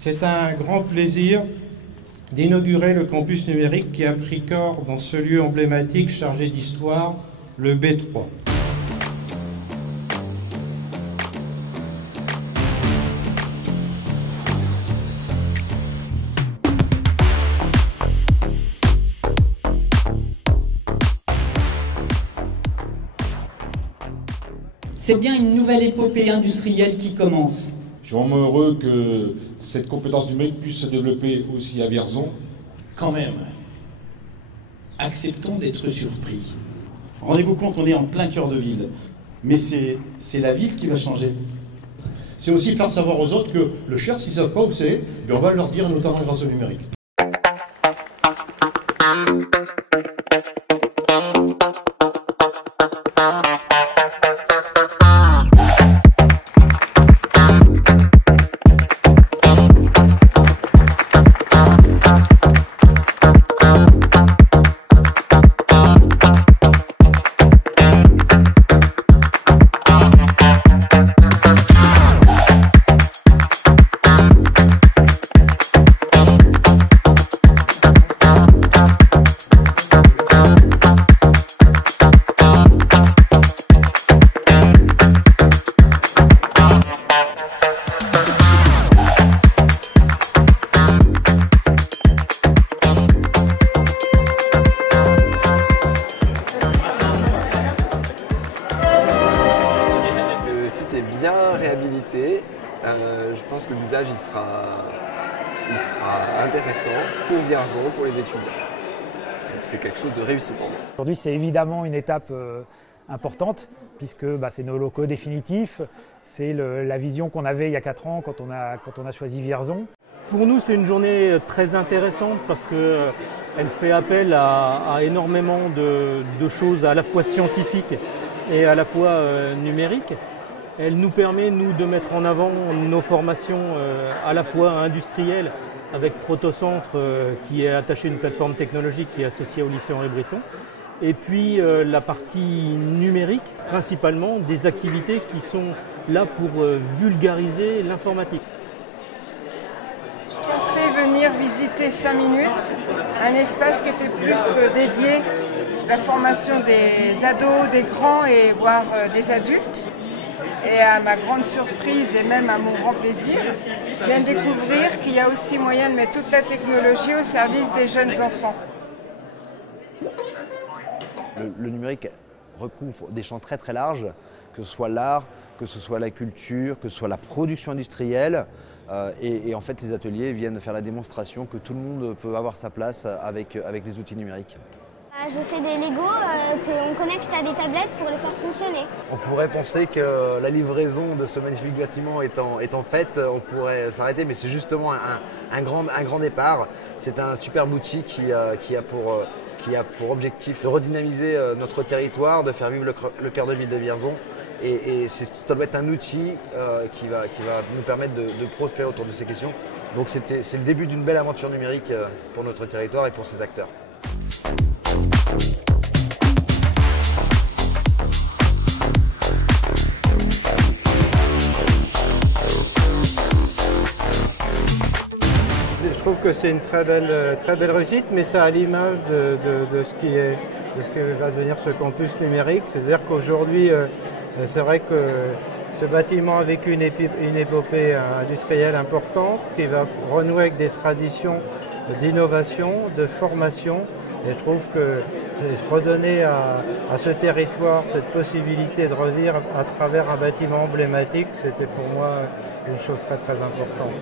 C'est un grand plaisir d'inaugurer le campus numérique qui a pris corps dans ce lieu emblématique chargé d'histoire, le B3. C'est bien une nouvelle épopée industrielle qui commence. Je suis vraiment heureux que cette compétence numérique puisse se développer aussi à Vierzon. Quand même, acceptons d'être surpris. Rendez-vous compte, on est en plein cœur de ville. Mais c'est la ville qui va changer. C'est aussi faire savoir aux autres que le Cher, s'ils ne savent pas où c'est, on va leur dire, notamment grâce au numérique. Bien réhabilité, je pense que l'usage il sera intéressant pour Vierzon, pour les étudiants. C'est quelque chose de réussi pour moi. Aujourd'hui, c'est évidemment une étape importante puisque c'est nos locaux définitifs, c'est la vision qu'on avait il y a 4 ans quand on a choisi Vierzon. Pour nous, c'est une journée très intéressante parce qu'elle fait appel à énormément de choses à la fois scientifiques et à la fois numériques. Elle nous permet, nous, de mettre en avant nos formations à la fois industrielles avec Protocentre qui est attaché à une plateforme technologique qui est associée au lycée Henri Brisson. Et puis la partie numérique, principalement des activités qui sont là pour vulgariser l'informatique. Je pensais venir visiter 5 minutes, un espace qui était plus dédié à la formation des ados, des grands et voire des adultes. Et à ma grande surprise et même à mon grand plaisir, je viens de découvrir qu'il y a aussi moyen de mettre toute la technologie au service des jeunes enfants. Le numérique recouvre des champs très très larges, que ce soit l'art, que ce soit la culture, que ce soit la production industrielle. Et en fait, les ateliers viennent faire la démonstration que tout le monde peut avoir sa place avec les outils numériques. Je fais des Lego qu'on connecte à des tablettes pour les faire fonctionner. On pourrait penser que la livraison de ce magnifique bâtiment étant faite, on pourrait s'arrêter, mais c'est justement un grand départ. C'est un superbe outil qui a pour objectif de redynamiser notre territoire, de faire vivre le cœur de ville de Vierzon. Et ça doit être un outil qui va nous permettre de prospérer autour de ces questions. Donc c'est le début d'une belle aventure numérique pour notre territoire et pour ses acteurs. Je trouve que c'est une très belle réussite, mais ça a l'image de ce que va devenir ce campus numérique. C'est-à-dire qu'aujourd'hui, c'est vrai que ce bâtiment a vécu une épopée industrielle importante qui va renouer avec des traditions d'innovation, de formation. Et je trouve que redonner à ce territoire cette possibilité de revivre à travers un bâtiment emblématique, c'était pour moi une chose très importante.